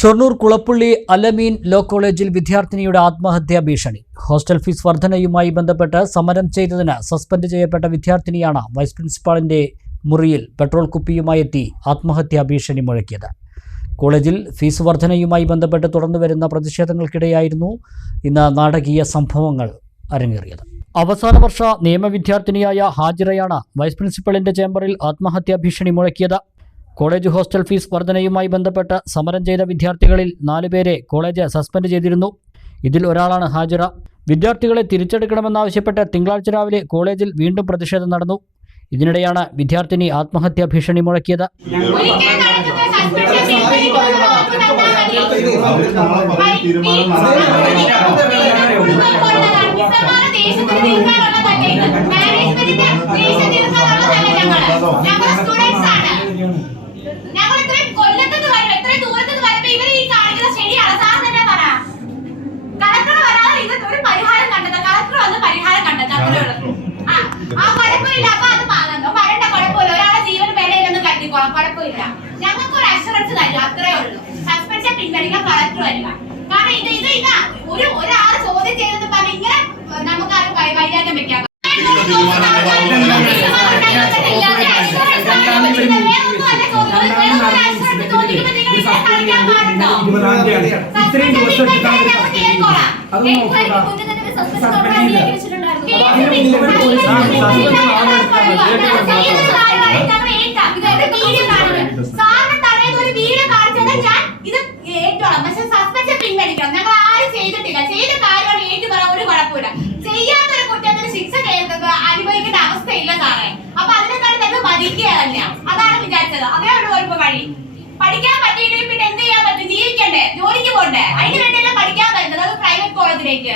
Shoranur Kulappully അലമീൻ law കോളേജിൽ വിദ്യാർത്ഥിനിയുടെ ആത്മഹത്യാ ഭീഷണി. ഹോസ്റ്റൽ ഫീസ് വർധനയുമായി ബന്ധപ്പെട്ട് സമരം ചെയ്തതിന് സസ്പെൻഡ് ചെയ്യപ്പെട്ട വിദ്യാർത്ഥിനിയാണ് വൈസ് പ്രിൻസിപ്പാളിന്റെ മുറിയിൽ പെട്രോൾ കുപ്പിയുമായി എത്തി ആത്മഹത്യാ ഭീഷണി മുഴക്കിയത്. കോളേജിൽ ഫീസ് വർധനയുമായി ബന്ധപ്പെട്ട് തുടർന്നു വരുന്ന പ്രതിഷേധങ്ങൾക്കിടെയായിരുന്നു ഇന്ന് നാടകീയ സംഭവങ്ങൾ അരങ്ങേറിയത്. അവസാന വർഷ നിയമവിദ്യാർത്ഥിനിയായ ഹാജിറയാണ് വൈസ് പ്രിൻസിപ്പളിന്റെ ചേംബറിൽ ആത്മഹത്യാ ഭീഷണി മുഴക്കിയത്. കോളേജ് ഹോസ്റ്റൽ ഫീസ് വർധനയുമായി ബന്ധപ്പെട്ട് സമരം ചെയ്ത വിദ്യാർത്ഥികളിൽ നാലുപേരെ കോളേജ് സസ്പെൻഡ് ചെയ്തിരുന്നു. ഇതിൽ ഒരാളാണ് ഹാജിറ. വിദ്യാർത്ഥികളെ തിരിച്ചെടുക്കണമെന്നാവശ്യപ്പെട്ട് തിങ്കളാഴ്ച രാവിലെ കോളേജിൽ വീണ്ടും പ്രതിഷേധം നടന്നു. ഇതിനിടെയാണ് വിദ്യാർത്ഥിനി ആത്മഹത്യാ ഭീഷണി മുഴക്കിയത്. കുഴപ്പമില്ല ഞങ്ങൾക്ക് ഒരു അഷുറൻസ് തരും അത്രേ ഉള്ളൂ സസ്പെൻഷൻ പിൻവലിക്കാൻ കളക്ടർ വരിക കാരണം ഇത് ഇത് ഇതാ ഒരു ഒരാളെ ചോദ്യം ചെയ്തെന്ന് പറഞ്ഞ് ഇങ്ങനെ നമുക്ക് കൈ- കൈകാര്യം വെക്കാം ഇത്രയും ദിവസം എടുക്കാൻ അത് നോക്കുക അവസ്ഥയില്ല സാറേ അപ്പൊ അതിനെക്കാളും തന്നെ മരിക്കുകയല്ല അതാണ് വിചാരിച്ചത്. അതേ ഉള്ളൂ ഒരു വഴി. പഠിക്കാൻ പറ്റിയില്ലെങ്കിൽ പിന്നെ എന്ത് ചെയ്യാൻ പറ്റും? ജീവിക്കണ്ടേ? ജോലിക്ക് പോണ്ടേ? അതിന് വേണ്ടിയല്ല പഠിക്കാൻ പറ്റുന്നത് അത് പ്രൈവറ്റ് കോളേജിലേക്ക്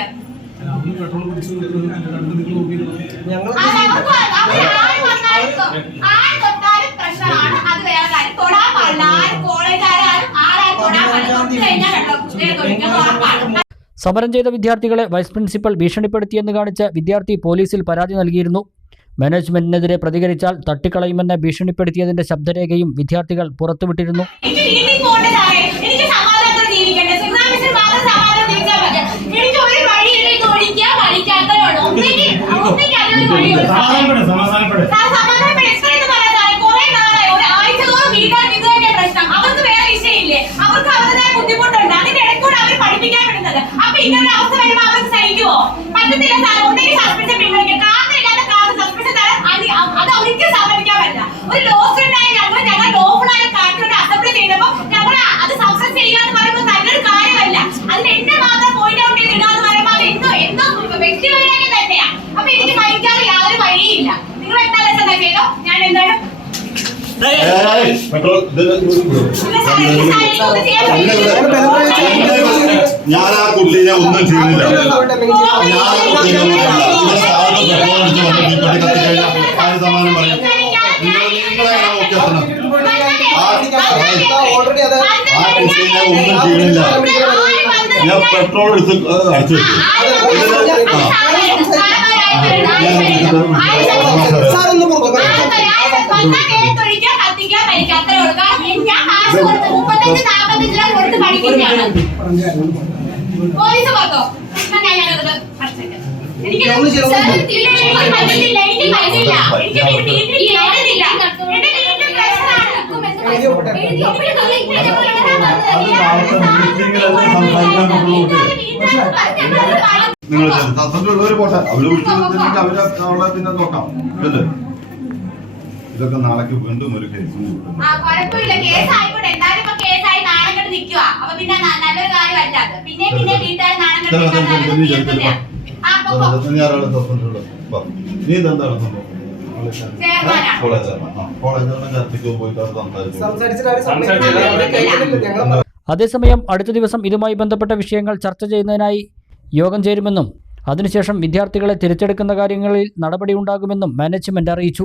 ആര് തൊട്ടാലും പ്രശ്നമാണ്. അത് വേറെ കാര്യം. തൊടാൻ പാടില്ല. ആര് കോളേജുകാരും ആരാരും തൊടാൻ പാടില്ല. തൊട്ട് കഴിഞ്ഞാൽ വെള്ളം കുത്തിയെന്ന് ഉറപ്പാണ് സമരം ചെയ്ത വിദ്യാർത്ഥികളെ വൈസ് പ്രിൻസിപ്പൽ ഭീഷണിപ്പെടുത്തിയെന്ന് കാണിച്ച് വിദ്യാർത്ഥി പോലീസിൽ പരാതി നൽകിയിരുന്നു. മാനേജ്മെന്റിനെതിരെ പ്രതികരിച്ചാൽ തട്ടിക്കളയുമെന്ന് ഭീഷണിപ്പെടുത്തിയതിന്റെ ശബ്ദരേഖയും വിദ്യാർത്ഥികൾ പുറത്തുവിട്ടിരുന്നു. എനിക്ക് ഞാൻ ആ കുട്ടീനെ ഒന്നും ചെയ്യുന്നില്ല ഞാൻ ആ കുട്ടീനെ ഒന്നും ചെയ്തില്ല. ഞാൻ സ്ഥാപനത്തിൽ പെട്രോൾ അടിച്ച് വന്ന് തീപ്പെട്ടി കത്തിക്കഴിഞ്ഞാൽ ആര് സമാനം പറയും നിങ്ങൾ നിങ്ങളെങ്ങനെ നോക്കി എത്തണം ആ ഞാൻ പെട്രോൾ എടുത്ത് രൂപ പോലീസ് പുറത്തോ ഞാൻ ഞാനത് പഠിച്ചേക്കാം. എനിക്ക് എനിക്ക് എനിക്ക് പറ്റില്ല എനിക്ക് വീട്ടിൽ വീട്ടിൽ കേറുന്നില്ല എന്റെ വീട്ടിൽ പ്രശ്നമാണ് നിങ്ങൾ സത്യമുള്ളവർ പോട്ടെ അവർ വിളിച്ചു അവർ അവളെ പിന്നെ നോക്കാം അല്ലേ ഇതൊക്കെ നാളേക്ക് വീണ്ടും ഒരു കേസ് ന- ഇതെന്താണ് സംഭവം അതേസമയം അടുത്ത ദിവസം ഇതുമായി ബന്ധപ്പെട്ട വിഷയങ്ങൾ ചർച്ച ചെയ്യുന്നതിനായി യോഗം ചേരുമെന്നും അതിനുശേഷം വിദ്യാർത്ഥികളെ തിരിച്ചെടുക്കുന്ന കാര്യങ്ങളിൽ നടപടിയുണ്ടാകുമെന്നും മാനേജ്മെന്റ് അറിയിച്ചു.